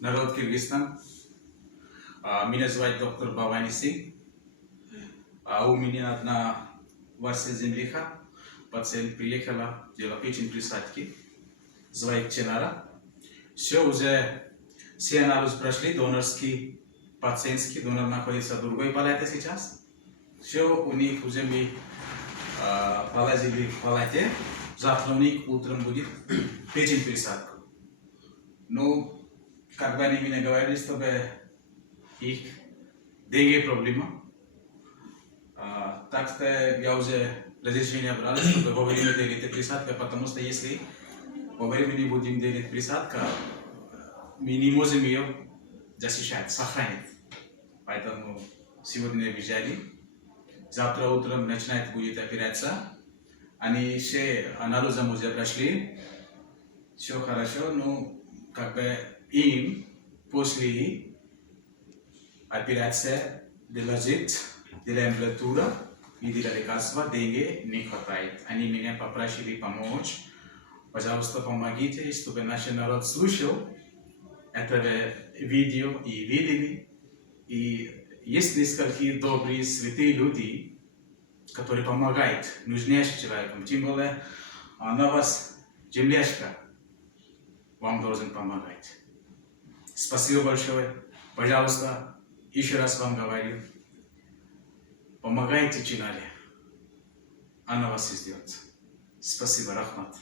народ Кыргызстан. Меня зовут доктор Бавани Синг. У меня одна версия земляка. Пациент приехала, делала печень присадки. Звонит Ченара. Все уже, все анализы прошли, донорский, пациентский, донор находится в другой палате сейчас. Все, у них уже мы положили в палате. Завтра у них утром будет печень присадка. Ну, как бы они мне говорили, чтобы их деньги проблема. Так что я уже разрешение брал, чтобы во время делать присадка, потому что если во время не будем делать присадка, мы не можем ее защищать, сохранить. Поэтому сегодня взяли. Завтра утром начинает будет операция. Они все анализы уже прошли. Все хорошо, но как бы им после операции доложить, для амбулатура и для лекарства деньги не хватает. Они меня попросили помочь. Пожалуйста, помогите, чтобы наш народ слушал это видео и видели. И есть несколько добрые, святые люди, которые помогают нужнейшим человеком. Тем более, на вас земляшка вам должен помогать. Спасибо большое. Пожалуйста, еще раз вам говорю, помогайте Чинаре. Она вас ждет. Спасибо, Рахмат.